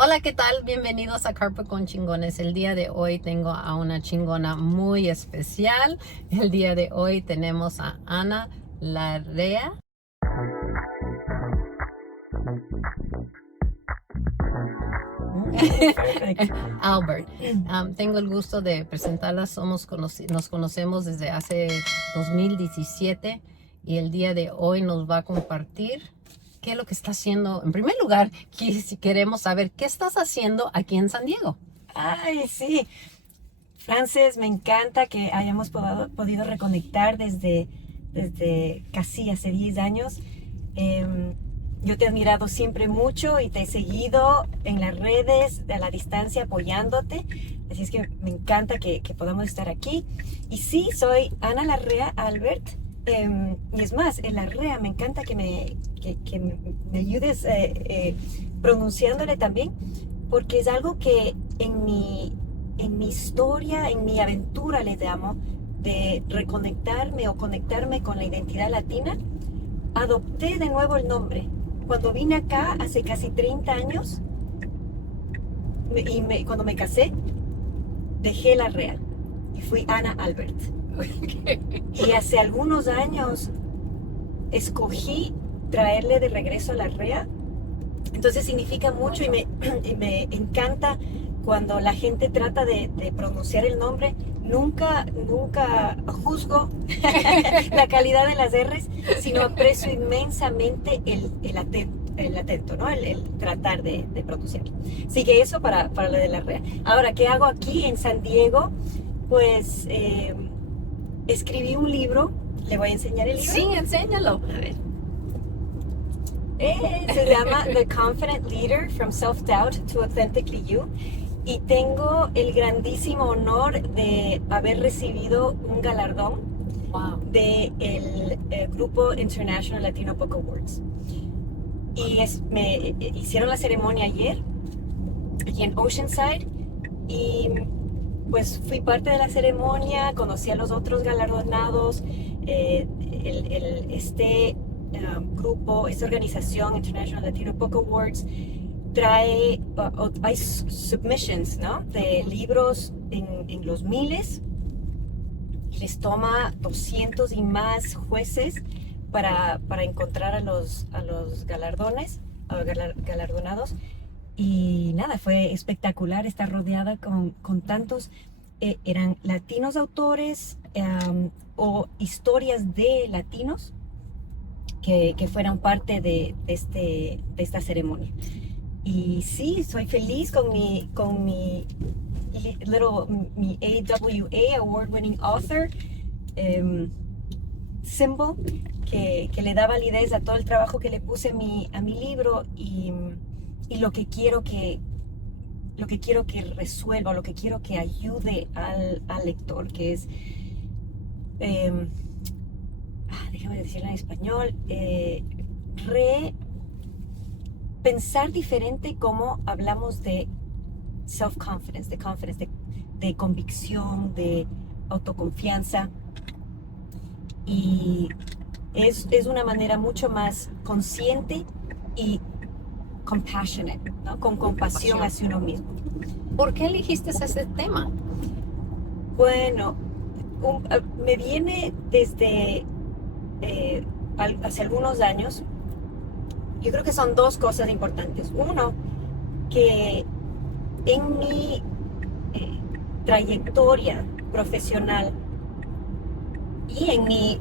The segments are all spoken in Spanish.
Hola, ¿qué tal? Bienvenidos a Carpe con Chingones. El día de hoy tengo a una chingona muy especial. El día de hoy tenemos a Ana Larrea. Albert. Tengo el gusto de presentarla. Nos conocemos desde hace 2017 y el día de hoy nos va a compartir qué es lo que está haciendo. En primer lugar, si queremos saber qué estás haciendo aquí en San Diego. Ay, sí. Frances, me encanta que hayamos podido reconectar desde casi hace 10 años. Yo te he admirado siempre mucho y te he seguido en las redes, a la distancia, apoyándote. Así es que me encanta que podamos estar aquí. Y sí, soy Ana Larrea Albert. Y es más, en Larrea me encanta que me ayudes pronunciándole también, porque es algo que en mi historia, en mi aventura, le llamo, de reconectarme o conectarme con la identidad latina, adopté de nuevo el nombre. Cuando vine acá hace casi 30 años cuando me casé, dejé la Rea y fui Ana Albert. Y hace algunos años escogí traerle de regreso a la Rea. Entonces significa mucho y me encanta cuando la gente trata de pronunciar el nombre. Nunca juzgo la calidad de las R's, sino aprecio inmensamente el atento, ¿no? El tratar de pronunciarlo. Así que eso para lo de la REA. Ahora, ¿qué hago aquí en San Diego? Pues escribí un libro. ¿Le voy a enseñar el libro? Sí, enséñalo. A ver. Se llama The Confident Leader from Self-Doubt to Authentically You. Y tengo el grandísimo honor de haber recibido un galardón del grupo International Latino Book Awards. Y me hicieron la ceremonia ayer, aquí en Oceanside. Y pues fui parte de la ceremonia, conocí a los otros galardonados. Grupo, esta organización International Latino Book Awards hay submissions, ¿no? De libros en los miles. Les toma 200 y más jueces para encontrar a los galardonados. Y nada, fue espectacular estar rodeada con tantos, eran latinos autores o historias de latinos que fueran parte de esta ceremonia. Y sí, soy feliz con mi AWA, Award Winning Author, symbol, que le da validez a todo el trabajo que le puse a mi libro y lo que quiero que resuelva, lo que quiero que ayude al lector, que es déjame decirlo en español, pensar diferente cómo hablamos de self-confidence, de convicción, de autoconfianza. Y es una manera mucho más consciente y compassionate, ¿no? Con compasión hacia uno mismo. ¿Por qué elegiste ese tema? Bueno, me viene desde hace algunos años. Yo creo que son dos cosas importantes. Uno, que en mi trayectoria profesional y en mi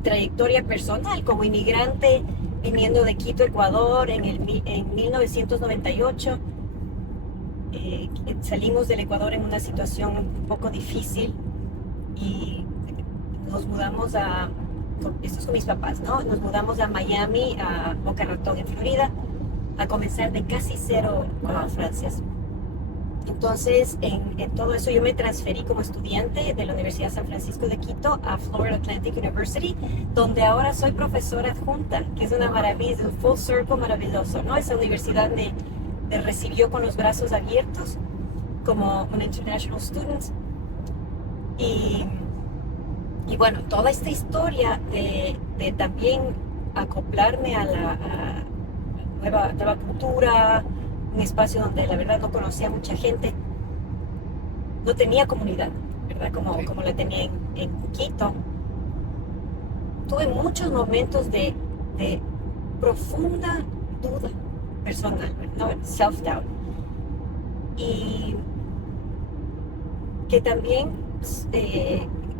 trayectoria personal como inmigrante viniendo de Quito, Ecuador, en 1998, salimos del Ecuador en una situación un poco difícil y nos mudamos esto es con mis papás, ¿no? Nos mudamos a Miami, a Boca Ratón, en Florida, a comenzar de casi cero con Frances. Entonces, en todo eso yo me transferí como estudiante de la Universidad San Francisco de Quito a Florida Atlantic University, donde ahora soy profesora adjunta, que es una maravilla, un full circle maravilloso, ¿no? Esa universidad me recibió con los brazos abiertos como un international student. Y bueno, toda esta historia de también acoplarme a la nueva cultura, un espacio donde la verdad no conocía a mucha gente, no tenía comunidad, ¿verdad? Como la tenía en Quito. Tuve muchos momentos de profunda duda personal, ¿no? Self-doubt. Y que también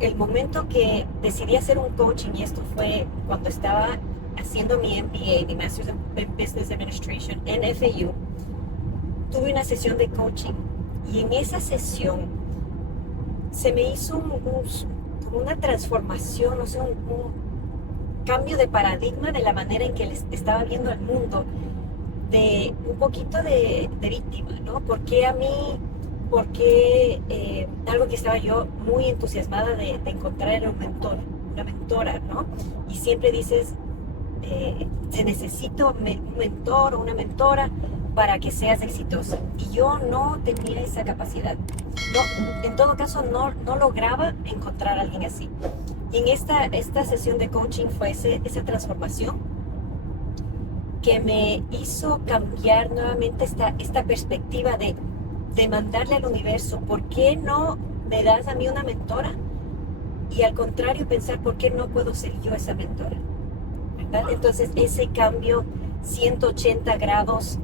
el momento que decidí hacer un coaching, y esto fue cuando estaba haciendo mi MBA, mi Master's in Business Administration en FAU, tuve una sesión de coaching y en esa sesión se me hizo como una transformación, no sé, un cambio de paradigma de la manera en que estaba viendo al mundo, de un poquito de víctima, ¿no? ¿Por qué a mí? Porque algo que estaba yo muy entusiasmada de encontrar era un mentor, una mentora, ¿no? Y siempre dices, se necesita un mentor o una mentora para que seas exitosa. Y yo no tenía esa capacidad. No, en todo caso, no lograba encontrar a alguien así. Y en esta sesión de coaching fue esa transformación que me hizo cambiar nuevamente esta perspectiva de mandarle al universo, ¿por qué no me das a mí una mentora? Y al contrario, pensar, ¿por qué no puedo ser yo esa mentora? ¿Verdad? Entonces, ese cambio 180 grados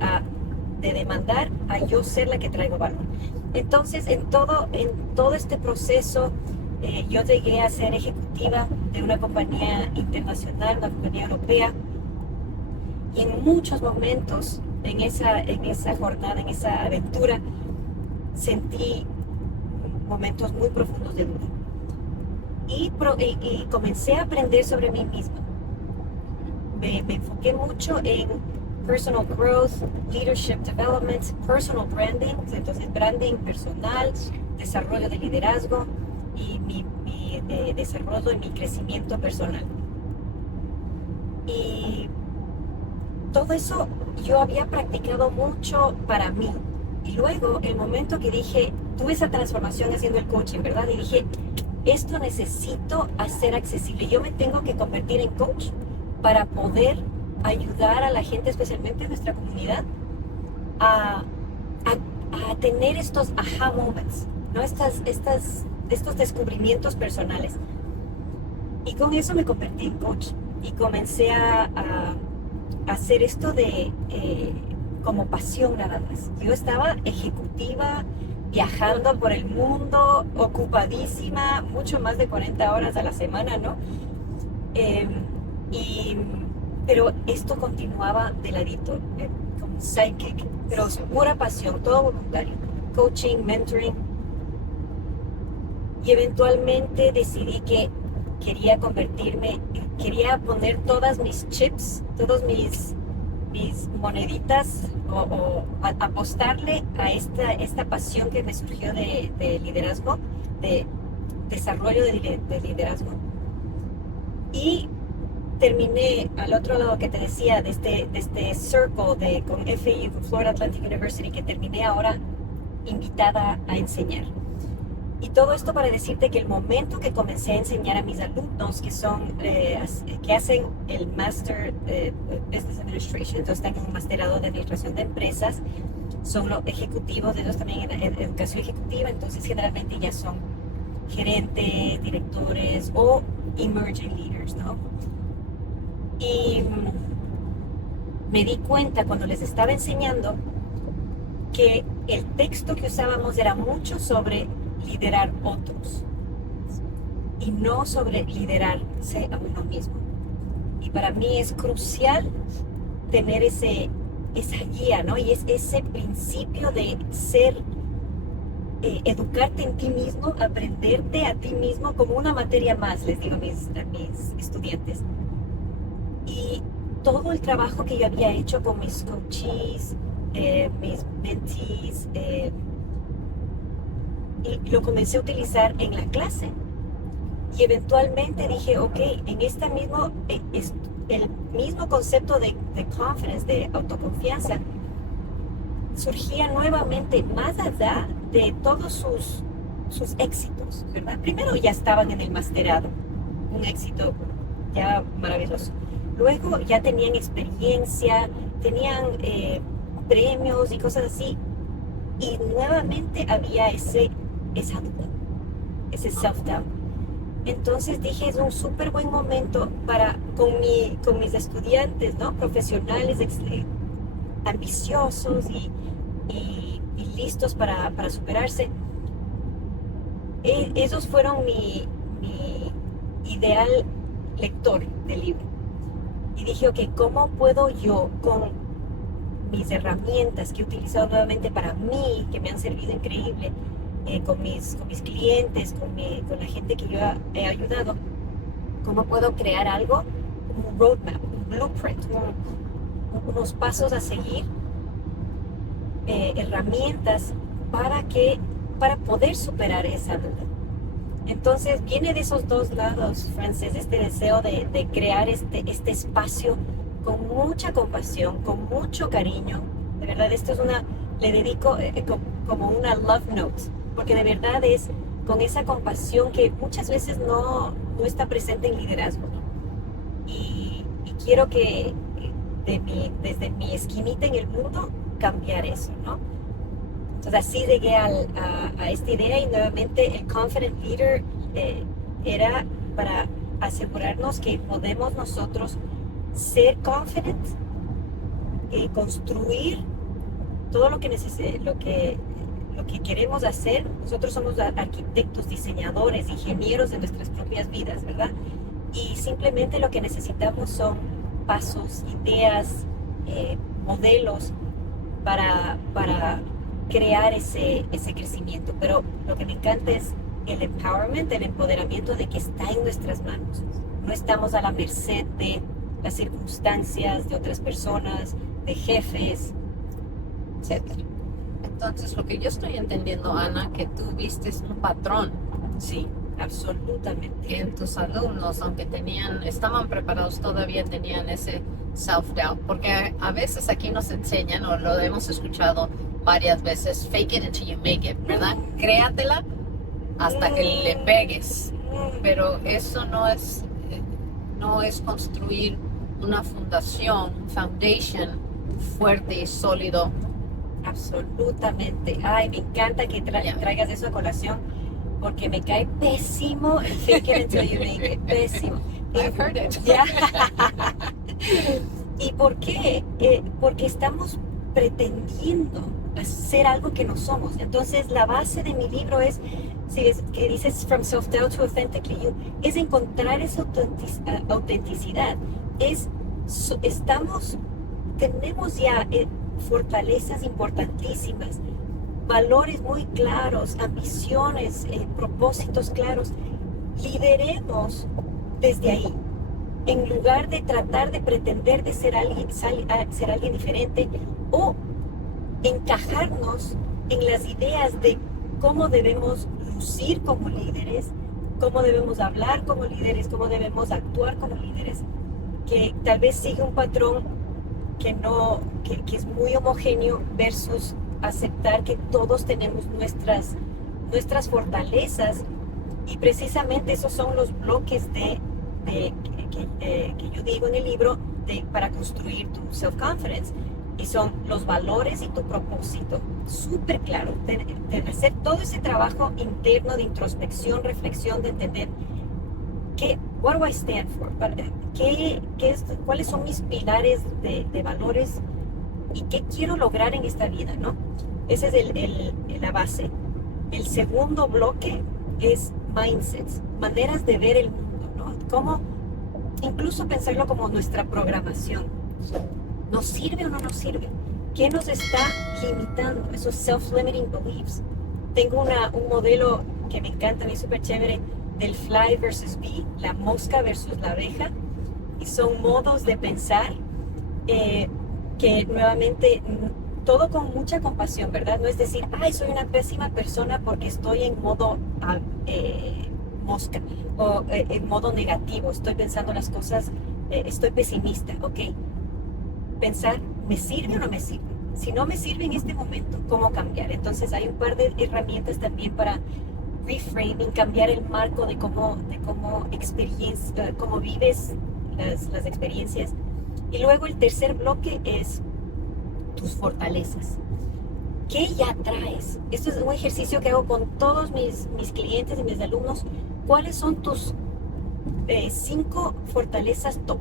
de demandar a yo ser la que traigo valor. Entonces, en todo este proceso, yo llegué a ser ejecutiva de una compañía internacional, una compañía europea, y en muchos momentos, en esa jornada, en esa aventura, sentí momentos muy profundos de duda. Y comencé a aprender sobre mí misma. Me enfoqué mucho en personal growth, leadership development, personal branding, entonces branding personal, desarrollo de liderazgo y mi desarrollo y mi crecimiento personal. Y todo eso yo había practicado mucho para mí. Y luego, el momento que dije, tuve esa transformación haciendo el coaching, ¿verdad? Y dije, esto necesito hacer accesible. Yo me tengo que convertir en coach para poder ayudar a la gente, especialmente en nuestra comunidad, a tener estos aha moments, ¿no? Estos descubrimientos personales. Y con eso me convertí en coach y comencé a hacer esto como pasión nada más. Yo estaba ejecutiva, viajando por el mundo, ocupadísima, mucho más de 40 horas a la semana, ¿no? Pero esto continuaba de ladito, como sidekick, pero pura pasión, todo voluntario, coaching, mentoring. Y eventualmente decidí que quería quería poner todas mis chips, todos mis moneditas o apostarle a esta pasión que me surgió de liderazgo, de desarrollo de liderazgo. Y terminé al otro lado que te decía, de este circle con FAU, con Florida Atlantic University, que terminé ahora invitada a enseñar. Y todo esto para decirte que el momento que comencé a enseñar a mis alumnos que hacen el Master de Business Administration, entonces están en un masterado de Administración de Empresas, son los ejecutivos, ellos también en educación ejecutiva, entonces generalmente ya son gerentes, directores o emerging leaders, ¿no? Y me di cuenta cuando les estaba enseñando que el texto que usábamos era mucho sobre liderar otros y no sobre liderarse a uno mismo. Y para mí es crucial tener esa guía, ¿no? Y es ese principio de educarte en ti mismo, aprenderte a ti mismo como una materia más, les digo a mis estudiantes. Y todo el trabajo que yo había hecho con mis coaches, mis mentees, y lo comencé a utilizar en la clase. Y eventualmente dije, ok, en el mismo concepto de confidence, de autoconfianza, surgía nuevamente más allá de todos sus éxitos, ¿verdad? Primero ya estaban en el masterado, un éxito ya maravilloso. Luego ya tenían experiencia, tenían premios y cosas así. Y nuevamente había esa duda, ese self-doubt. Entonces dije, es un súper buen momento para, con mis estudiantes, ¿no? Profesionales, ambiciosos y listos para superarse. Esos fueron mi ideal lector del libro. Y dije, ok, ¿cómo puedo yo con mis herramientas que he utilizado nuevamente para mí, que me han servido increíble, con mis clientes, con la gente que yo he ayudado, cómo puedo crear algo, un roadmap, un blueprint, unos pasos a seguir, herramientas para poder superar esa duda? Entonces viene de esos dos lados, Frances, este deseo de crear este espacio con mucha compasión, con mucho cariño. De verdad, esto es le dedico como una love note, porque de verdad es con esa compasión que muchas veces no está presente en liderazgo, ¿no? Y quiero que desde mi esquinita en el mundo cambiar eso, ¿no? Entonces así llegué a esta idea, y nuevamente el Confident Leader era para asegurarnos que podemos nosotros ser confident y construir todo lo que queremos hacer. Nosotros somos arquitectos, diseñadores, ingenieros de nuestras propias vidas, ¿verdad? Y simplemente lo que necesitamos son pasos, ideas, modelos para crear ese crecimiento. Pero lo que me encanta es el empowerment, el empoderamiento de que está en nuestras manos. No estamos a la merced de las circunstancias de otras personas, de jefes, etcétera. Entonces, lo que yo estoy entendiendo, Ana, que tú vistes un patrón. Sí, absolutamente. Que en tus alumnos, aunque estaban preparados, todavía tenían ese self-doubt. Porque a veces aquí nos enseñan, o lo hemos escuchado varias veces, fake it until you make it, ¿verdad? Créatela hasta que le pegues. Pero eso no es construir una fundación, un foundation fuerte y sólido. Absolutamente. Ay, me encanta que traigas eso a colación, porque me cae pésimo el fake it until you make it. Pésimo. I've heard it. Yeah. ¿Y por qué? Porque estamos pretendiendo hacer algo que no somos. Entonces, la base de mi libro es, que dices From Self-Doubt to Authentically You, es encontrar esa autenticidad. Tenemos ya fortalezas importantísimas, valores muy claros, ambiciones, propósitos claros. Lideremos desde ahí, en lugar de tratar de pretender de ser alguien diferente, o encajarnos en las ideas de cómo debemos lucir como líderes, cómo debemos hablar como líderes, cómo debemos actuar como líderes, que tal vez sigue un patrón que es muy homogéneo, versus aceptar que todos tenemos nuestras fortalezas. Y precisamente esos son los bloques que yo digo en el libro para construir tu self-confidence. Y son los valores y tu propósito. Súper claro. De hacer todo ese trabajo interno de introspección, reflexión, de entender what do I stand for? ¿Cuáles son mis pilares de valores? ¿Y qué quiero lograr en esta vida, no? Esa es la base. El segundo bloque es mindsets, maneras de ver el mundo, ¿no? Cómo incluso pensarlo como nuestra programación. ¿Nos sirve o no nos sirve? ¿Qué nos está limitando? Esos self-limiting beliefs. Tengo un modelo que me encanta, a mí súper chévere, del fly versus bee, la mosca versus la abeja. Y son modos de pensar que nuevamente, todo con mucha compasión, ¿verdad? No es decir, ay, soy una pésima persona porque estoy en modo mosca, o en modo negativo, estoy pensando las cosas, estoy pesimista, ok. Pensar, ¿me sirve o no me sirve? Si no me sirve en este momento, ¿cómo cambiar? Entonces hay un par de herramientas también para reframing, cambiar el marco de cómo vives las experiencias. Y luego el tercer bloque es tus fortalezas. ¿Qué ya traes? Esto es un ejercicio que hago con todos mis clientes y mis alumnos. ¿Cuáles son tus 5 fortalezas top?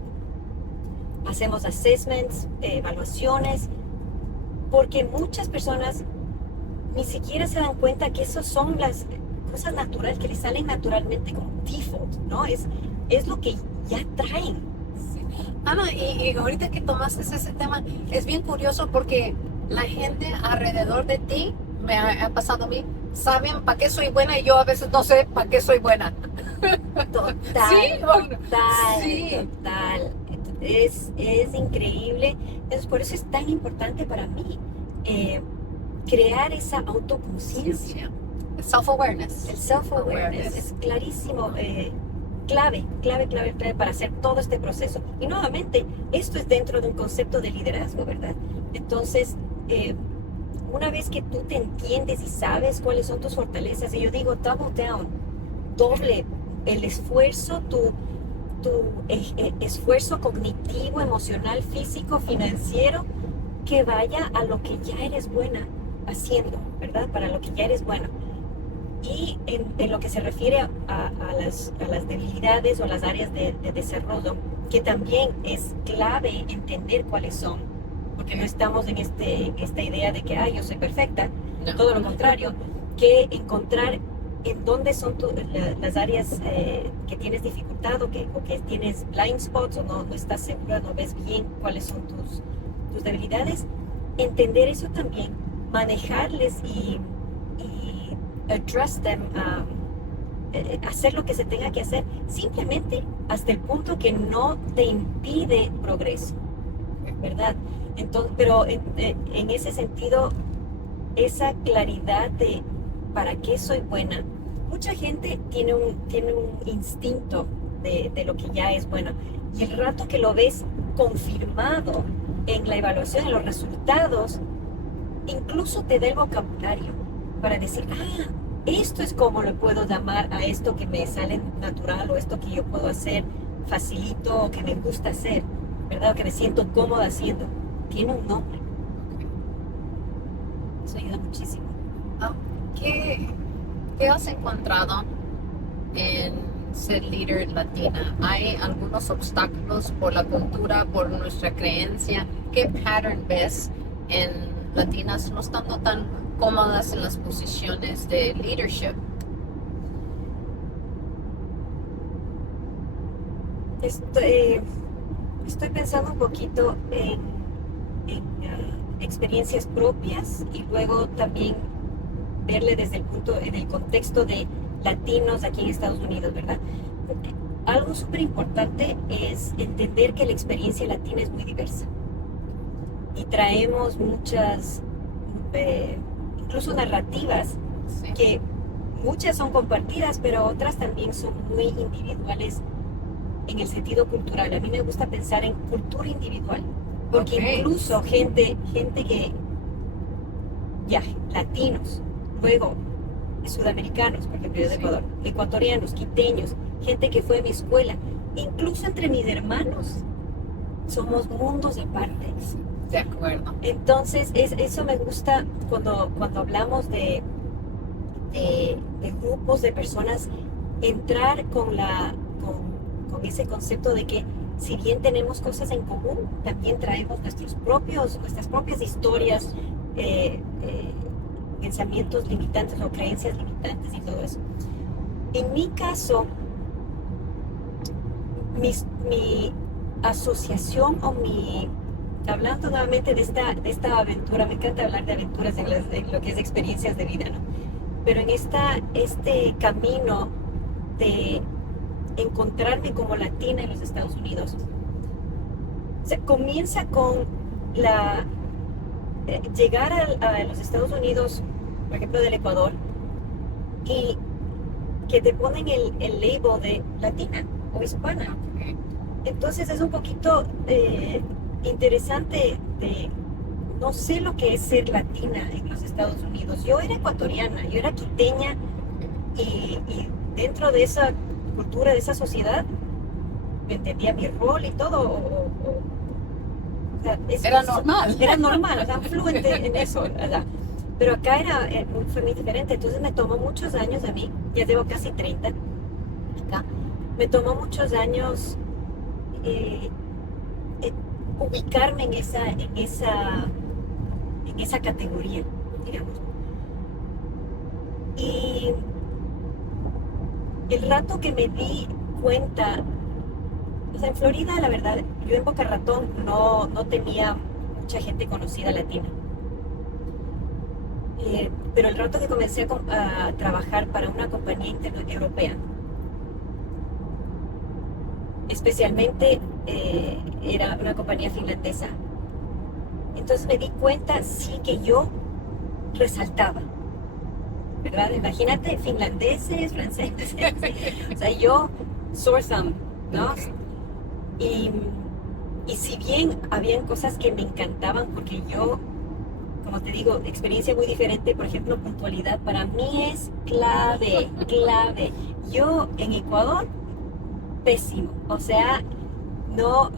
Hacemos assessments, evaluaciones, porque muchas personas ni siquiera se dan cuenta que esas son las cosas naturales que les salen naturalmente como default, ¿no? Es lo que ya traen. Sí. Ana, y ahorita que tomaste ese tema, es bien curioso porque la gente alrededor de ti, me ha pasado a mí, saben para qué soy buena y yo a veces no sé para qué soy buena. Total, Sí, bueno, total, sí. total. Es increíble. Entonces, por eso es tan importante para mí crear esa autoconciencia. Self-awareness. El self-awareness es clarísimo, clave para hacer todo este proceso. Y nuevamente, esto es dentro de un concepto de liderazgo, ¿verdad? Entonces, una vez que tú te entiendes y sabes cuáles son tus fortalezas, y yo digo, double down, doble el esfuerzo, tu esfuerzo cognitivo, emocional, físico, financiero, que vaya a lo que ya eres buena haciendo, ¿verdad? Para lo que ya eres buena. Y en lo que se refiere a las debilidades o las áreas de desarrollo, que también es clave entender cuáles son, porque no estamos en esta idea de que yo soy perfecta, No. todo lo contrario, que encontrar en dónde son las áreas que tienes dificultad o que tienes blind spots o no estás segura, no ves bien cuáles son tus debilidades, entender eso también, manejarles y address them, hacer lo que se tenga que hacer, simplemente hasta el punto que no te impide progreso, ¿verdad? Entonces, pero en ese sentido, esa claridad de para qué soy buena, mucha gente tiene un instinto de lo que ya es bueno, y el rato que lo ves confirmado en la evaluación, en los resultados, incluso te da el vocabulario para decir, esto es como le puedo llamar a esto que me sale natural o esto que yo puedo hacer facilito o que me gusta hacer, ¿verdad? O que me siento cómoda haciendo. Tiene un nombre. Eso ayuda muchísimo. ¿Qué has encontrado en ser líder latina? ¿Hay algunos obstáculos por la cultura, por nuestra creencia? ¿Qué pattern ves en latinas no estando tan cómodas en las posiciones de leadership? Estoy pensando un poquito en experiencias propias y luego también verle desde en el contexto de latinos aquí en Estados Unidos, ¿verdad? Algo súper importante es entender que la experiencia latina es muy diversa y traemos muchas, incluso narrativas, Sí. que muchas son compartidas, pero otras también son muy individuales en el sentido cultural. A mí me gusta pensar en cultura individual, porque Ok. incluso gente que, latinos, luego sudamericanos, por ejemplo, yo de Sí. Ecuador, ecuatorianos, quiteños, gente que fue a mi escuela, incluso entre mis hermanos, somos mundos aparte. De acuerdo. Entonces, eso me gusta cuando hablamos de grupos de personas, entrar con ese concepto de que si bien tenemos cosas en común, también traemos nuestras propias historias, pensamientos limitantes o creencias limitantes y todo eso. En mi caso, mi asociación hablando nuevamente de esta aventura, me encanta hablar de aventuras en lo que es experiencias de vida, ¿no? Pero en este camino de encontrarme como latina en los Estados Unidos, comienza con llegar a los Estados Unidos, por ejemplo del Ecuador, y que te ponen el label de latina o hispana. Entonces es un poquito interesante no sé lo que es ser latina en los Estados Unidos. Yo era ecuatoriana, yo era quiteña y dentro de esa cultura, de esa sociedad, entendía mi rol y todo, O sea, Era normal. Era normal, o sea, fluente en eso, ¿verdad? Pero acá fue muy diferente, entonces me tomó muchos años a mí, ya llevo casi 30 acá, me tomó muchos años eh, eh, ubicarme en esa categoría, digamos. Y el rato que me di cuenta, o sea, en Florida, la verdad, yo en Boca Ratón no tenía mucha gente conocida latina. Pero el rato que comencé a trabajar para una compañía europea, especialmente era una compañía finlandesa, entonces me di cuenta, sí, que yo resaltaba, ¿verdad? Imagínate, finlandeses, franceses, o sea, yo, sore thumb, ¿no? Y, y si bien habían cosas que me encantaban, porque yo, como te digo, experiencia muy diferente, por ejemplo, puntualidad, para mí es clave, clave. Yo en Ecuador, pésimo, o sea, no,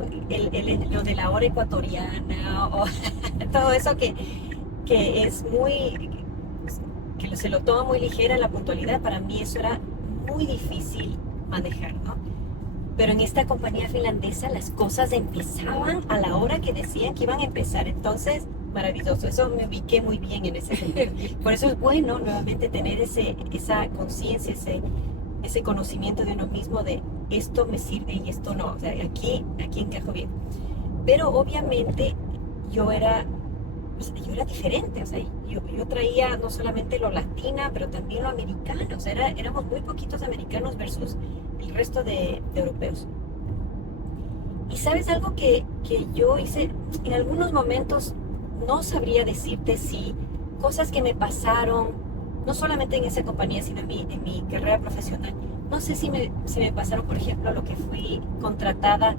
lo de la hora ecuatoriana, o todo eso que es muy, que se lo toma muy ligera la puntualidad, para mí eso era muy difícil manejar, ¿no? Pero en esta compañía finlandesa las cosas empezaban a la hora que decían que iban a empezar, entonces maravilloso, eso me ubiqué muy bien en ese sentido. Por eso es bueno nuevamente tener esa conciencia, ese conocimiento de uno mismo de esto me sirve y esto no, o sea, aquí encajo bien. Pero obviamente yo era diferente, o sea, yo traía no solamente lo latina, pero también lo americano, o sea, éramos muy poquitos americanos versus el resto de europeos. Y sabes algo que yo hice en algunos momentos, no sabría decirte si cosas que me pasaron, no solamente en esa compañía, sino en mi carrera profesional, no sé si se me pasaron, por ejemplo, lo que fui contratada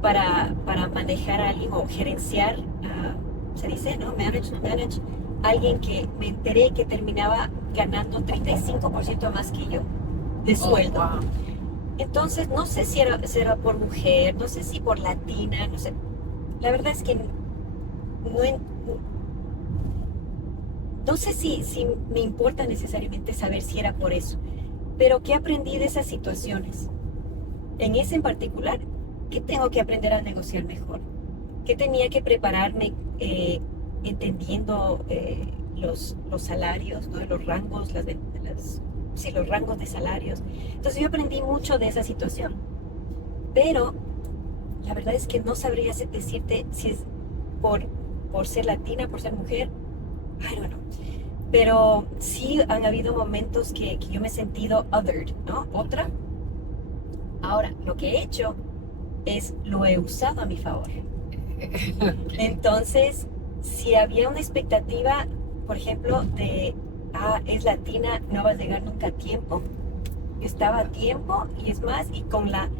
para manejar a alguien o gerenciar, se dice, ¿no? Manage, alguien que me enteré que terminaba ganando 35% más que yo de sueldo. Oh, wow. Entonces, no sé si era por mujer, no sé si por latina, no sé. La verdad es que no sé si me importa necesariamente saber si era por eso. Pero ¿qué aprendí de esas situaciones? En ese en particular, ¿qué tengo que aprender a negociar mejor? ¿Qué tenía que prepararme entendiendo los salarios, ¿no? Los rangos, los rangos de salarios? Entonces yo aprendí mucho de esa situación. Pero la verdad es que no sabría decirte si es por ser latina, por ser mujer. I don't know. Pero sí han habido momentos que yo me he sentido othered, ¿no? Otra. Ahora, lo que he hecho es lo he usado a mi favor. Entonces, si había una expectativa, por ejemplo, es latina, no va a llegar nunca a tiempo. Yo estaba a tiempo y es más, y con las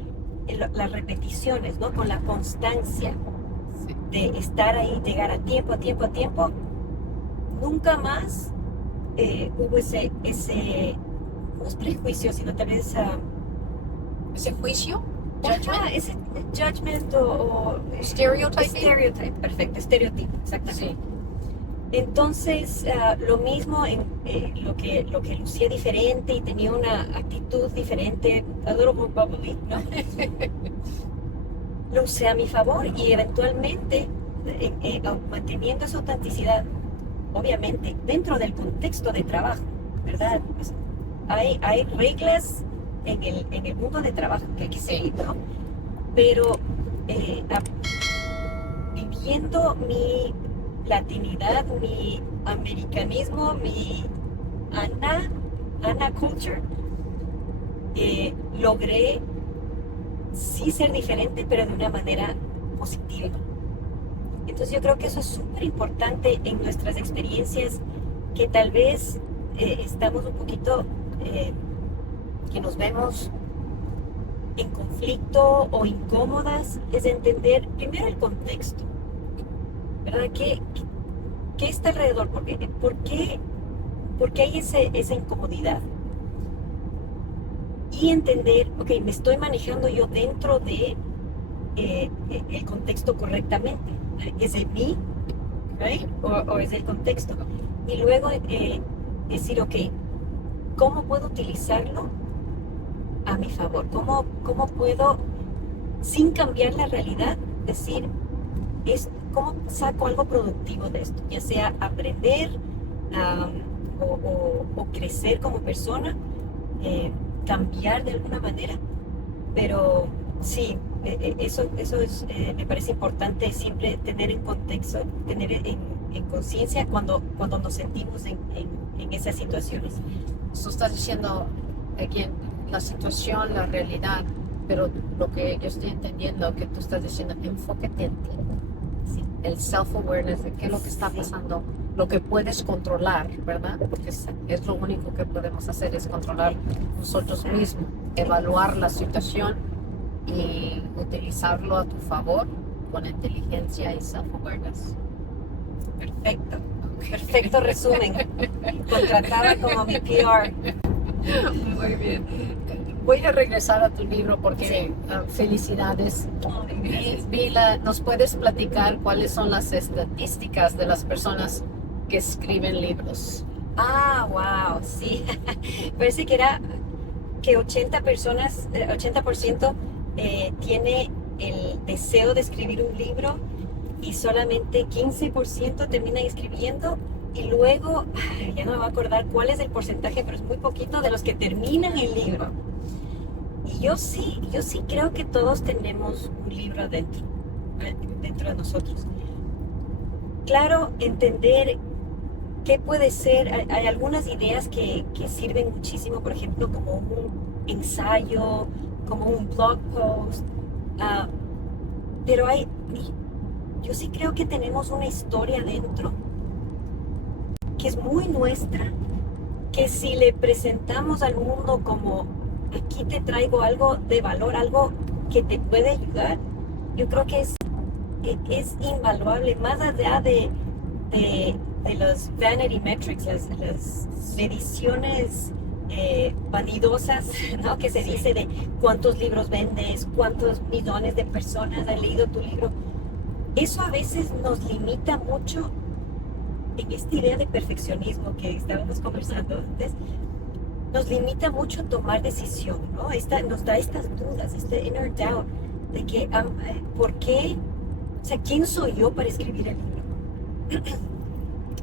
repeticiones, ¿no? Con la constancia de estar ahí, llegar a tiempo, nunca más hubo no es prejuicio, sino tal vez ¿Ese juicio? ese judgment o Stereotyping. perfecto, estereotipo, exactamente. Sí. Entonces, lo mismo en lo que lucía diferente y tenía una actitud diferente, a little more bubbly, ¿no? Lo usé a mi favor y eventualmente, manteniendo esa autenticidad, obviamente, dentro del contexto de trabajo, ¿verdad? Pues, hay reglas en el mundo de trabajo que hay que seguir, ¿no? Pero viviendo mi latinidad, mi americanismo, mi Ana culture, logré sí ser diferente, pero de una manera positiva. Entonces yo creo que eso es súper importante en nuestras experiencias, que tal vez estamos un poquito, que nos vemos en conflicto o incómodas, es entender primero el contexto, ¿verdad? ¿Qué está alrededor? ¿Por qué hay esa incomodidad? Y entender, ok, me estoy manejando yo dentro de el contexto correctamente. ¿Es de mí? Right? O es del contexto. Y luego decir, ok, ¿cómo puedo utilizarlo a mi favor? ¿Cómo puedo, sin cambiar la realidad, decir, cómo saco algo productivo de esto? Ya sea aprender o crecer como persona, cambiar de alguna manera. Pero sí, eso es, me parece importante siempre tener en contexto, tener en conciencia cuando nos sentimos en esas situaciones. Tú estás diciendo aquí la situación, la realidad, pero lo que yo estoy entendiendo que tú estás diciendo, enfócate en ti. Sí. El self-awareness de qué es lo que está pasando, lo que puedes controlar, ¿verdad? Porque es lo único que podemos hacer, es controlar nosotros mismos, evaluar la situación y utilizarlo a tu favor con inteligencia y self-awareness. Perfecto. Perfecto resumen. Contratada como mi PR. Muy bien. Voy a regresar a tu libro porque Sí. felicidades. Gracias. ¿Nos puedes platicar cuáles son las estadísticas de las personas que escriben libros? Ah, wow, sí. Parece que era que 80% tiene el deseo de escribir un libro y solamente 15% terminan escribiendo y luego, ya no me voy a acordar cuál es el porcentaje, pero es muy poquito de los que terminan el libro. Y yo sí creo que todos tenemos un libro dentro de nosotros. Claro, entender qué puede ser, hay algunas ideas que sirven muchísimo, por ejemplo, como un ensayo, como un blog post, pero yo sí creo que tenemos una historia dentro que es muy nuestra, que si le presentamos al mundo como aquí te traigo algo de valor, algo que te puede ayudar, yo creo que es invaluable, más allá de los vanity metrics, las mediciones vanidosas, ¿no? Que se dice de cuántos libros vendes, cuántos millones de personas han leído tu libro. Eso a veces nos limita mucho en esta idea de perfeccionismo que estábamos conversando antes. Nos limita mucho tomar decisión, ¿no? Nos da estas dudas, este inner doubt de que, ¿por qué? O sea, ¿quién soy yo para escribir el libro?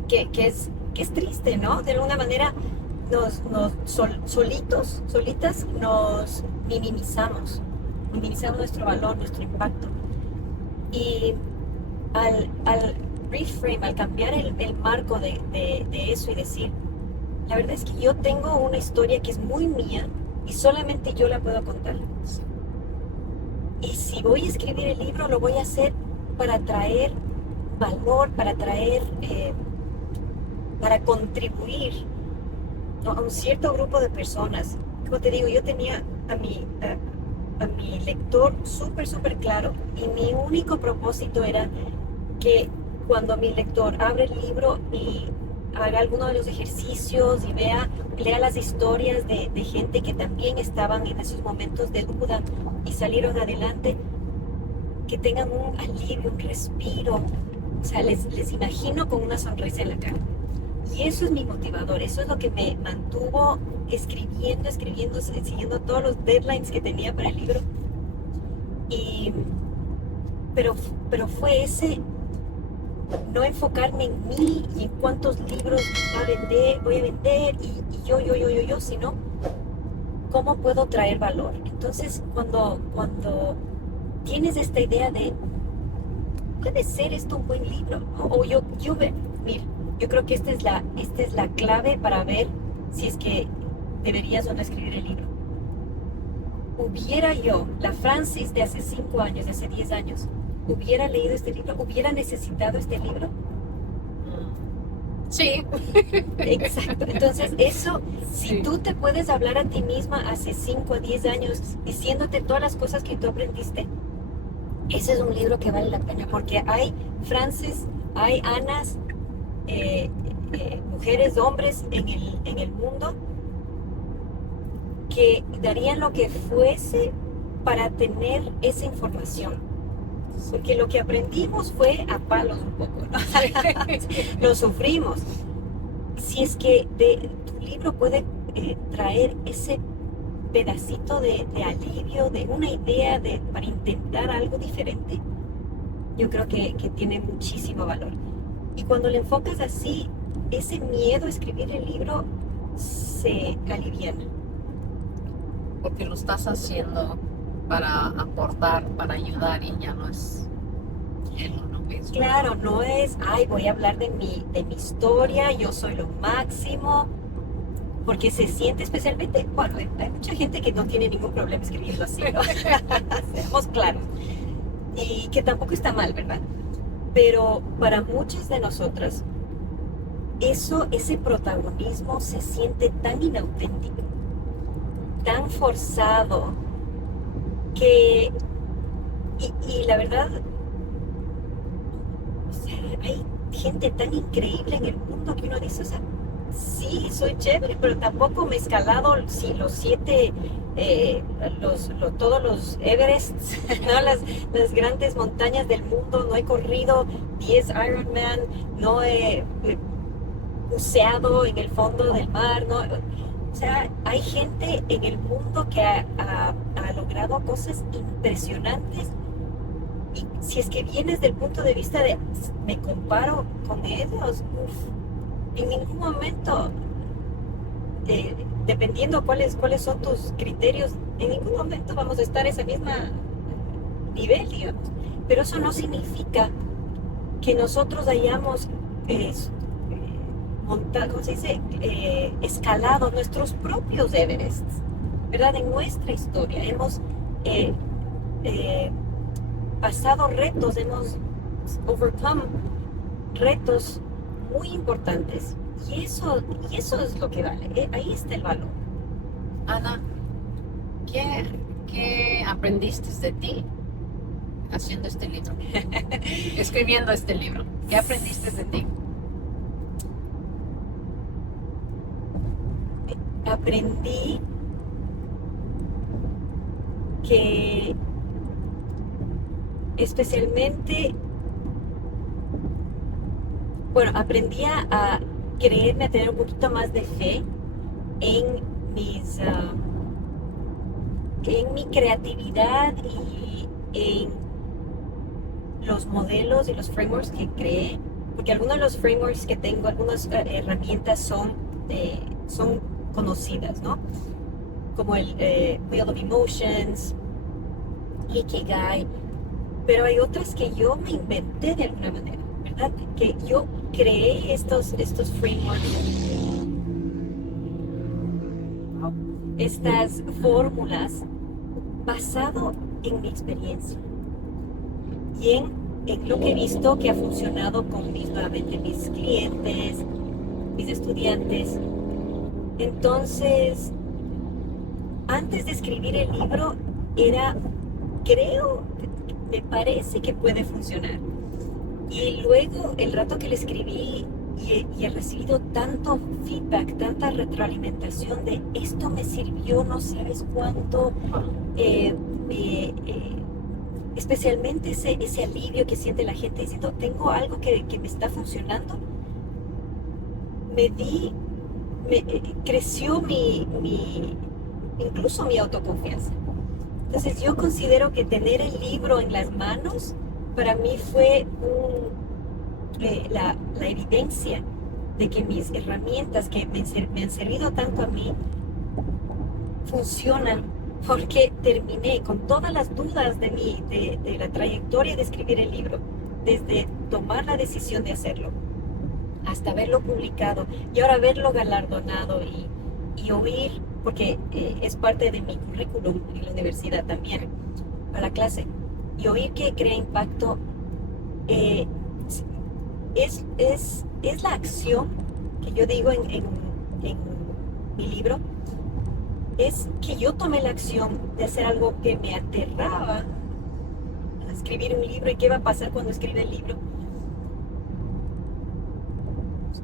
que es triste, ¿no? De alguna manera solitas nos minimizamos nuestro valor, nuestro impacto. Y al reframe, al cambiar el marco de eso y decir, la verdad es que yo tengo una historia que es muy mía y solamente yo la puedo contar. Y si voy a escribir el libro, lo voy a hacer para traer valor, para contribuir, ¿no? A un cierto grupo de personas. Como te digo, yo tenía a mi lector súper claro y mi único propósito era que cuando mi lector abre el libro y haga alguno de los ejercicios y lea las historias de gente que también estaban en esos momentos de duda y salieron adelante, que tengan un alivio, un respiro, o sea, les imagino con una sonrisa en la cara. Y eso es mi motivador, eso es lo que me mantuvo escribiendo, siguiendo todos los deadlines que tenía para el libro. Pero fue ese no enfocarme en mí y en cuántos libros voy a vender y yo, sino cómo puedo traer valor. Entonces, cuando tienes esta idea de puede ser esto un buen libro, ¿no? O mira, yo creo que esta es la clave para ver si es que deberías o no escribir el libro. Hubiera yo, la Francis de hace 5 años, de hace 10 años, hubiera leído este libro, hubiera necesitado este libro. Sí. Exacto. Entonces, eso, si Sí. tú te puedes hablar a ti misma hace 5 o 10 años, diciéndote todas las cosas que tú aprendiste, ese es un libro que vale la pena, porque hay Frances, hay Anas, mujeres, hombres en el mundo que darían lo que fuese para tener esa información. Porque lo que aprendimos fue a palos un poco, ¿no? Lo sufrimos. Si es que tu libro puede traer ese pedacito de alivio, de una idea para intentar algo diferente, yo creo que tiene muchísimo valor. Y cuando le enfocas así, ese miedo a escribir el libro se aliviana. Porque lo estás haciendo para aportar, para ayudar y ya no es el uno mismo. Claro, no es, ay, voy a hablar de mi historia, yo soy lo máximo, porque se siente especialmente, bueno, hay mucha gente que no tiene ningún problema escribiendo así, ¿no? Seamos claros. Y que tampoco está mal, ¿verdad? Pero para muchas de nosotras, ese protagonismo se siente tan inauténtico, tan forzado, que, y la verdad, o sea, hay gente tan increíble en el mundo que uno dice, o sea, sí, soy chévere, pero tampoco me he escalado los 7, todos los Everests, ¿no? las grandes montañas del mundo, no he corrido 10 Ironman, no he buceado en el fondo del mar, ¿no? O sea, hay gente en el mundo que ha logrado cosas impresionantes. Y si es que vienes del punto de vista de me comparo con ellos, en ningún momento, dependiendo cuáles son tus criterios, en ningún momento vamos a estar a ese mismo nivel, digamos. Pero eso no significa que nosotros hayamos montado, ¿cómo se dice? Escalado nuestros propios Everests, ¿verdad? En nuestra historia hemos pasado retos, hemos overcome retos muy importantes, y eso es lo que vale. Ahí está el valor. Ana, ¿qué aprendiste de ti haciendo este libro? Escribiendo este libro. ¿Qué aprendiste de ti? Aprendí que especialmente, bueno, aprendí a creerme, a tener un poquito más de fe en mi creatividad y en los modelos y los frameworks que creé, porque algunos de los frameworks que tengo, algunas herramientas son conocidas, ¿no? Como el Wheel of Emotions, Ikigai, pero hay otras que yo me inventé de alguna manera, ¿verdad? Que yo creé estos frameworks, estas fórmulas basado en mi experiencia y en lo que he visto que ha funcionado con nuevamente mis clientes, mis estudiantes. Entonces, antes de escribir el libro me parece que puede funcionar. Y luego, el rato que lo escribí y he recibido tanto feedback, tanta retroalimentación de esto me sirvió, no sabes cuánto, especialmente ese alivio que siente la gente diciendo, tengo algo que me está funcionando, creció incluso mi autoconfianza. Entonces yo considero que tener el libro en las manos para mí fue la evidencia de que mis herramientas que me han servido tanto a mí funcionan, porque terminé con todas las dudas de la trayectoria de escribir el libro, desde tomar la decisión de hacerlo hasta verlo publicado y ahora verlo galardonado y oír, porque es parte de mi currículum en la universidad también, para la clase, y oír que crea impacto, es la acción que yo digo en mi libro, es que yo tomé la acción de hacer algo que me aterraba, escribir un libro y qué va a pasar cuando escriba el libro,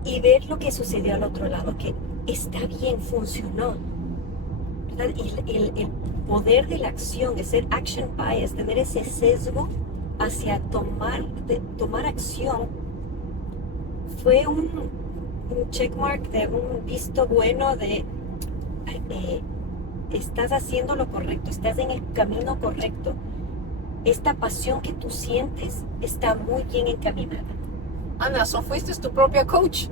y ver lo que sucedió al otro lado, que está bien, funcionó, ¿verdad? Y el poder de la acción, de ser action bias, tener ese sesgo hacia tomar acción fue un checkmark de un visto bueno de estás haciendo lo correcto, estás en el camino correcto. Esta pasión que tú sientes está muy bien encaminada. Ana, so fuiste tu propia coach.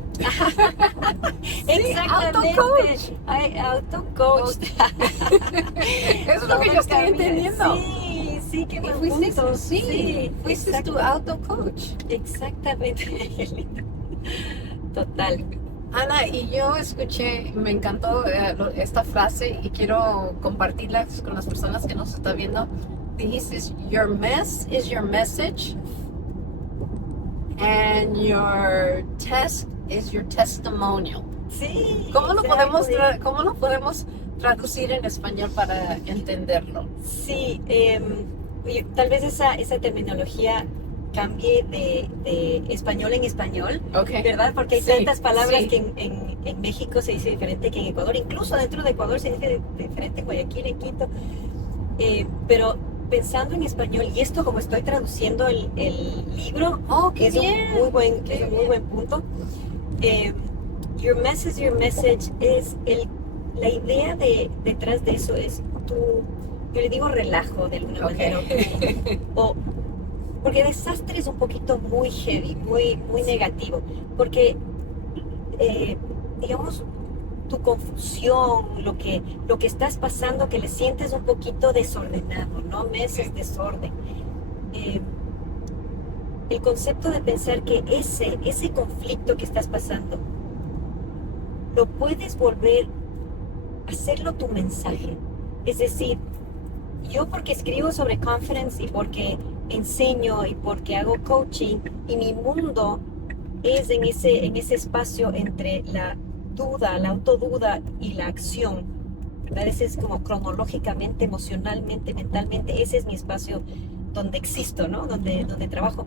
Exactamente. Auto-coach. Auto-coach. Eso es lo que yo estoy entendiendo. Sí, qué Y buen fuiste, punto. fuiste tu auto-coach. Exactamente. Total. Ana, y yo escuché, me encantó esta frase y quiero compartirla con las personas que nos están viendo. Dijiste, your mess is your message and your test is your testimonial. Sí. ¿Cómo lo podemos traducir en español para entenderlo? Sí, tal vez esa terminología cambie de español en español, Okay. ¿verdad? Porque hay Sí, tantas palabras sí. que en México se dice diferente que en Ecuador, incluso dentro de Ecuador se dice diferente en Guayaquil, en Quito. Pero pensando en español, y esto como estoy traduciendo el libro, Oh, qué es bien. un muy buen punto. Your message es la idea detrás de eso es yo le digo relajo de alguna manera, porque desastre es un poquito muy heavy, muy negativo, porque digamos tu confusión, lo que estás pasando, que le sientes un poquito desordenado, ¿no? Meses desorden. El concepto de pensar que ese conflicto que estás pasando lo puedes volver a hacerlo tu mensaje. Es decir, yo porque escribo sobre confidence y porque enseño y porque hago coaching y mi mundo es en ese espacio entre la duda, la autoduda y la acción, ¿verdad? Ese es como cronológicamente, emocionalmente, mentalmente, ese es mi espacio donde existo, ¿no? Donde trabajo.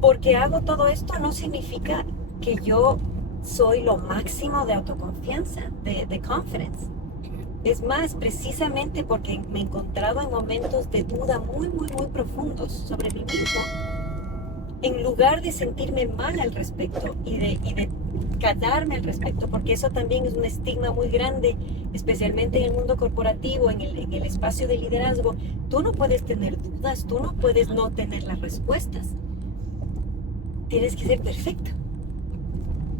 Porque hago todo esto no significa que yo soy lo máximo de autoconfianza, de confidence. Es más, precisamente porque me he encontrado en momentos de duda muy profundos sobre mí mismo, en lugar de sentirme mal al respecto y de callarme al respecto, porque eso también es un estigma muy grande, especialmente en el mundo corporativo, en el espacio de liderazgo. Tú no puedes tener dudas, tú no puedes no tener las respuestas. Tienes que ser perfecto.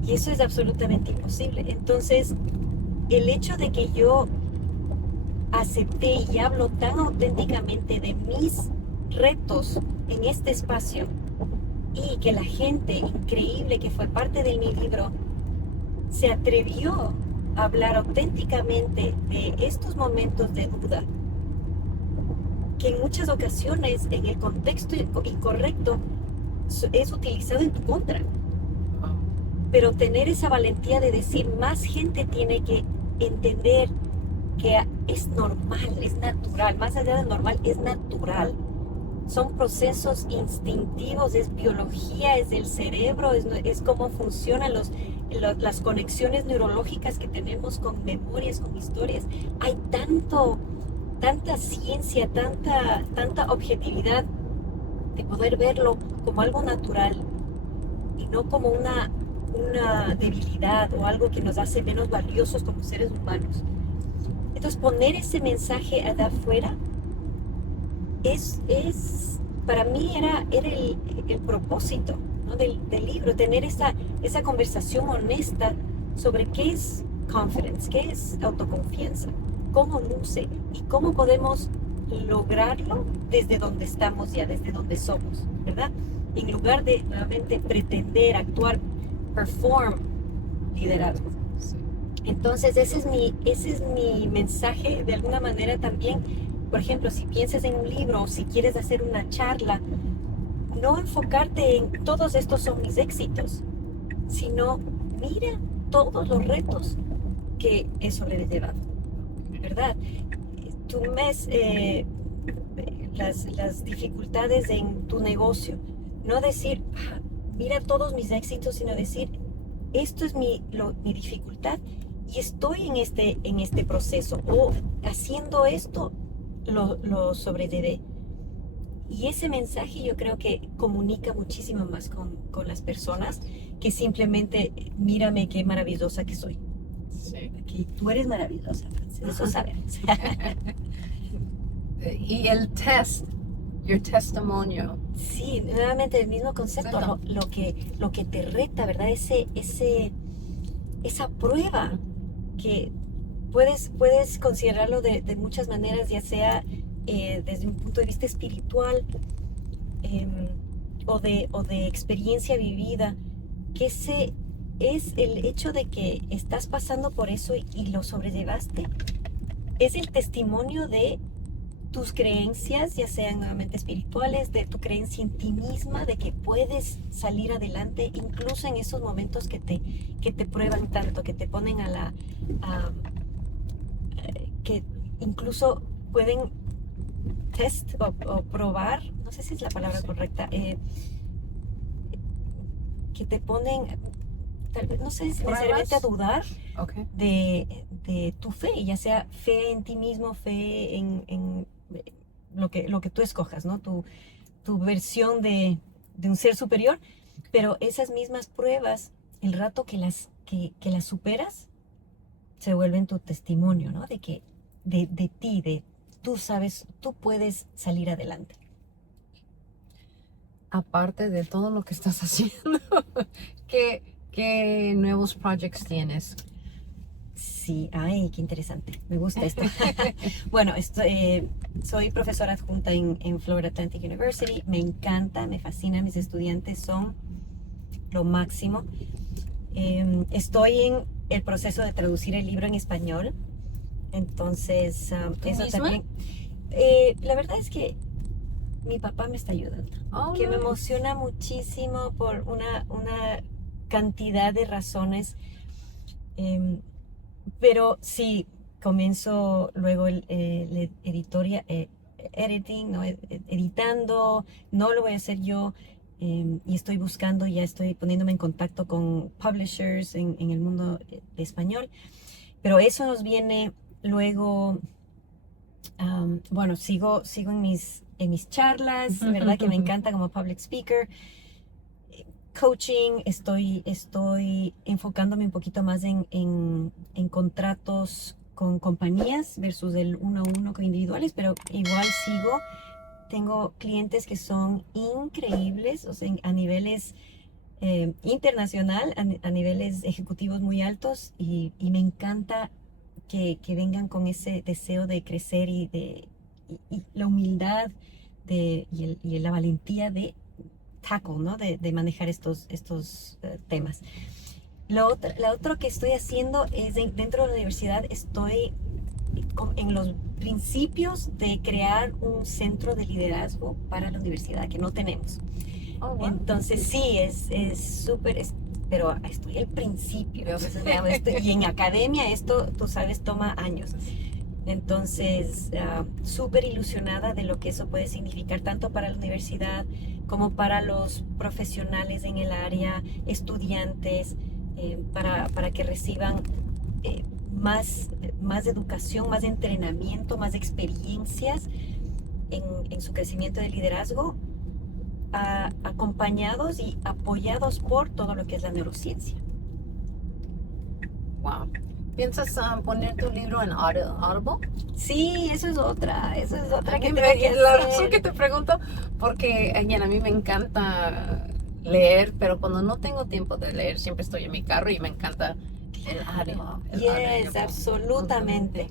Y eso es absolutamente imposible. Entonces, el hecho de que yo acepté y hablo tan auténticamente de mis retos en este espacio y que la gente increíble que fue parte de mi libro se atrevió a hablar auténticamente de estos momentos de duda, que en muchas ocasiones en el contexto incorrecto es utilizado en tu contra. Pero tener esa valentía de decir, más gente tiene que entender que es normal, es natural, más allá de normal, es natural. Son procesos instintivos, es biología, es del cerebro, es cómo funcionan las conexiones neurológicas que tenemos con memorias, con historias. Hay tanta ciencia, tanta objetividad de poder verlo como algo natural y no como una debilidad o algo que nos hace menos valiosos como seres humanos. Entonces poner ese mensaje allá afuera para mí era el propósito, ¿no? del libro, tener esa conversación honesta sobre qué es confidence, qué es autoconfianza, cómo luce y cómo podemos lograrlo desde donde estamos ya, desde donde somos, ¿verdad? En lugar de realmente pretender, actuar, perform liderazgo. Entonces ese es mi mensaje de alguna manera también. Por ejemplo, si piensas en un libro o si quieres hacer una charla, no enfocarte en todos estos son mis éxitos, sino mira todos los retos que eso le he llevado, ¿verdad? Tu mes, las dificultades en tu negocio, no decir, mira todos mis éxitos, sino decir, esto es mi dificultad y estoy en este proceso, o haciendo esto lo sobrellevé. Y ese mensaje yo creo que comunica muchísimo más con las personas que simplemente mírame qué maravillosa que soy. Sí. Que tú eres maravillosa, Frances, eso sabemos. Y el test, your testimonial. Sí, nuevamente el mismo concepto, Exacto. lo que te reta, ¿verdad? Esa prueba que puedes considerarlo de muchas maneras, ya sea desde un punto de vista espiritual o de experiencia vivida, que ese es el hecho de que estás pasando por eso y lo sobrellevaste. Es el testimonio de tus creencias, ya sean nuevamente espirituales, de tu creencia en ti misma, de que puedes salir adelante, incluso en esos momentos que te prueban tanto, que te ponen que incluso pueden test o probar, no sé si es la palabra correcta, que te ponen, tal vez, no sé si necesariamente a dudar Okay. de tu fe, ya sea fe en ti mismo, fe en lo que tú escojas, ¿no? Tu versión de un ser superior, pero esas mismas pruebas, el rato que las superas, se vuelven tu testimonio, ¿no? De que de ti, tú sabes, tú puedes salir adelante. Aparte de todo lo que estás haciendo, ¿qué nuevos projects tienes? Sí, ay, qué interesante, me gusta esto. Bueno, soy profesora adjunta en Florida Atlantic University, me encanta, me fascina, mis estudiantes son lo máximo. Estoy en el proceso de traducir el libro en español, entonces ¿Tú eso misma? también. La verdad es que mi papá me está ayudando, Oh, que me nice. emociona muchísimo por una cantidad de razones. Pero sí, comienzo luego el editing, ¿no? Editando, no lo voy a hacer yo. Y estoy buscando, ya estoy poniéndome en contacto con publishers en el mundo de español. Pero eso nos viene luego, bueno, sigo en mis charlas, ¿verdad? Que me encanta como public speaker. Coaching, estoy enfocándome un poquito más en contratos con compañías versus el uno a uno con individuales, pero igual tengo clientes que son increíbles, o sea, a niveles internacional, a niveles ejecutivos muy altos y me encanta que vengan con ese deseo de crecer y la humildad y la valentía de tackle, ¿no? De manejar estos temas. La otra que estoy haciendo es dentro de la universidad, estoy en los principios de crear un centro de liderazgo para la universidad que no tenemos. Oh, wow. Entonces sí, es súper, pero estoy al principio. Entonces, y en academia esto, tú sabes, toma años. Entonces, súper ilusionada de lo que eso puede significar tanto para la universidad como para los profesionales en el área, estudiantes, para que reciban más educación, más entrenamiento, más experiencias en su crecimiento de liderazgo, acompañados y apoyados por todo lo que es la neurociencia. Wow. ¿Piensas poner tu libro en Audible? Sí, eso es otra A que mí tengo que la hacer. razón que te pregunto, porque a mí me encanta leer, pero cuando no tengo tiempo de leer, siempre estoy en mi carro y me encanta el audio. Yes, absolutamente.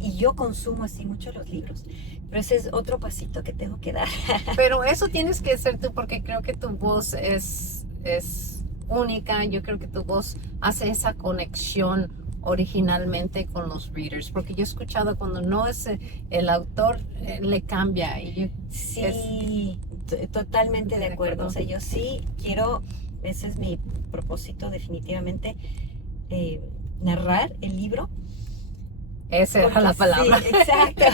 Y yo consumo así mucho los libros, pero ese es otro pasito que tengo que dar. Pero eso tienes que hacer tú porque creo que tu voz es única. Yo creo que tu voz hace esa conexión originalmente con los readers, porque yo he escuchado cuando no es el autor, le cambia. Sí, totalmente de acuerdo. O sea, yo sí quiero, ese es mi propósito definitivamente, narrar el libro. Esa es la palabra. Sí, exacto.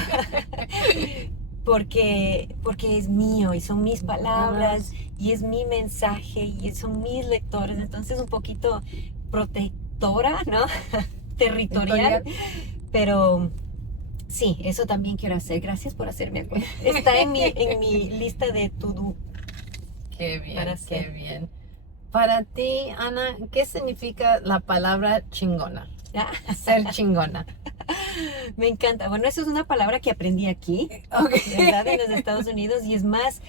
Porque es mío y son mis palabras y es mi mensaje y son mis lectores. Entonces un poquito protectora, ¿no? Territorial. Pero Sí, eso también quiero hacer. Gracias por hacerme acuerdo. Está en mi lista de to-do Qué bien, para qué hacer. bien. Para ti, Ana, ¿qué significa la palabra chingona? Ah, Ser chingona. me encanta. Bueno, eso es una palabra que aprendí aquí, ¿verdad? En los Estados Unidos y es más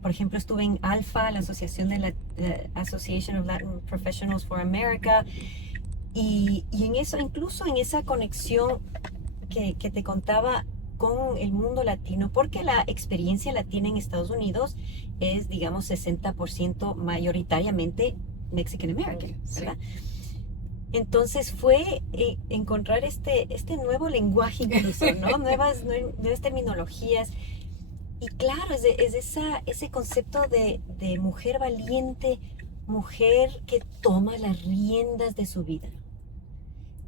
por ejemplo, estuve en ALFA, la Asociación de la Association of Latin Professionals for America, y en eso, incluso en esa conexión que te contaba con el mundo latino, porque la experiencia latina en Estados Unidos es, digamos, 60% mayoritariamente Mexican American, Sí. ¿verdad? Entonces fue encontrar este nuevo lenguaje incluso, ¿no? Nuevas terminologías. Y claro, ese concepto de mujer valiente, mujer que toma las riendas de su vida.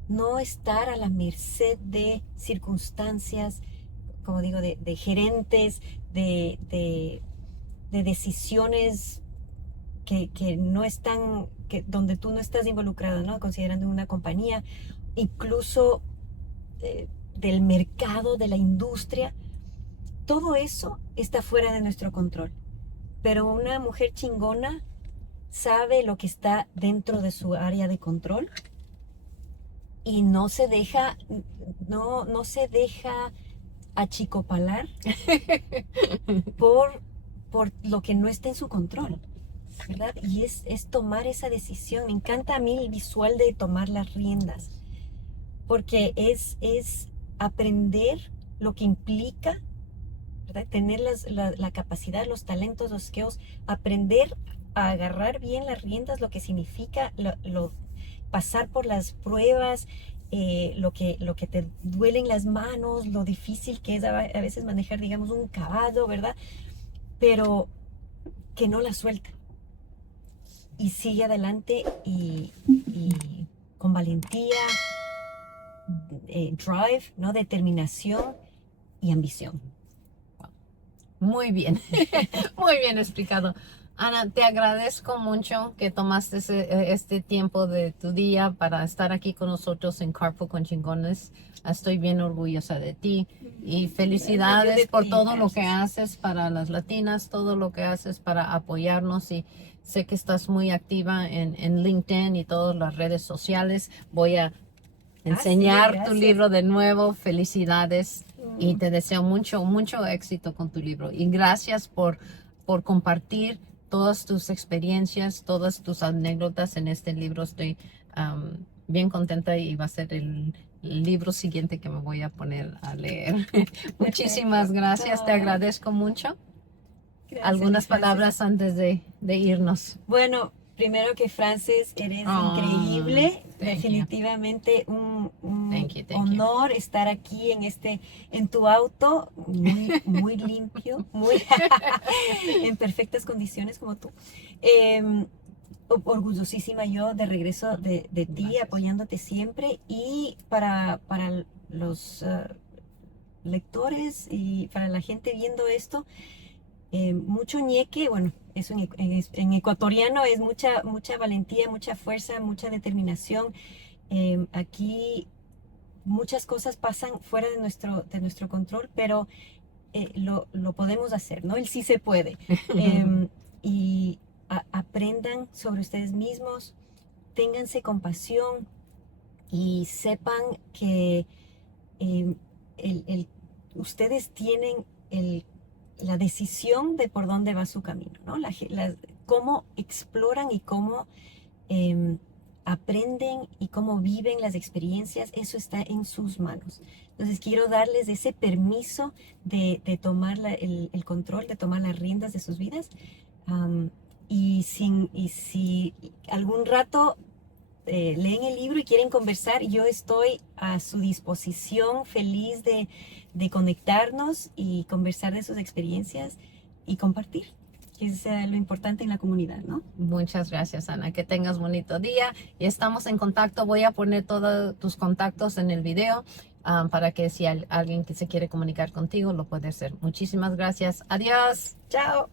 No estar a la merced de circunstancias, como digo, de gerentes, de decisiones que no están, donde tú no estás involucrado, ¿no? Considerando una compañía, incluso del mercado, de la industria, todo eso está fuera de nuestro control. Pero una mujer chingona sabe lo que está dentro de su área de control y no se deja achicopalar por, por lo que no está en su control, ¿verdad? Y es tomar esa decisión. Me encanta a mí el visual de tomar las riendas, porque es aprender lo que implica, ¿verdad? Tener la capacidad, los talentos, los skills, aprender a agarrar bien las riendas, lo que significa pasar por las pruebas, lo que te duelen las manos, lo difícil que es a veces manejar, digamos, un caballo, ¿verdad? Pero que no la suelta y sigue adelante y con valentía, drive, ¿no? Determinación y ambición. Muy bien, muy bien explicado. Ana, te agradezco mucho que tomaste este tiempo de tu día para estar aquí con nosotros en Carpool con Chingones. Estoy bien orgullosa de ti y felicidades de por ti, todo lo que gracias. haces para las latinas, todo lo que haces para apoyarnos y sé que estás muy activa en LinkedIn y todas las redes sociales. Voy a enseñar tu Gracias. libro de nuevo. Felicidades y te deseo mucho, mucho éxito con tu libro. Y gracias por compartir todas tus experiencias, todas tus anécdotas en este libro. Estoy bien contenta y va a ser el libro siguiente que me voy a poner a leer. Muchísimas gracias, te agradezco mucho. Gracias, Algunas Frances. palabras antes de irnos. Bueno, primero que Frances, eres Oh, increíble. thank you. Definitivamente un Thank you. honor estar aquí en tu auto, muy limpio, muy en perfectas condiciones como tú. Orgullosísima yo de regreso de ti, Gracias. apoyándote siempre y para los lectores y para la gente viendo esto. Mucho ñeque, bueno, eso en ecuatoriano es mucha valentía, mucha fuerza, mucha determinación. Aquí muchas cosas pasan fuera de nuestro control, pero lo podemos hacer, ¿no? El sí se puede. Y aprendan sobre ustedes mismos, ténganse compasión y sepan que em, ustedes tienen la decisión de por dónde va su camino, ¿no? Cómo exploran y cómo aprenden y cómo viven las experiencias, eso está en sus manos. Entonces quiero darles ese permiso de tomar el control, de tomar las riendas de sus vidas. Y si algún rato leen el libro y quieren conversar, yo estoy a su disposición, feliz de conectarnos y conversar de sus experiencias y compartir, que es lo importante en la comunidad, ¿no? Muchas gracias, Ana. Que tengas bonito día y estamos en contacto. Voy a poner todos tus contactos en el video para que si alguien que se quiere comunicar contigo lo puede hacer. Muchísimas gracias. Adiós. Chao.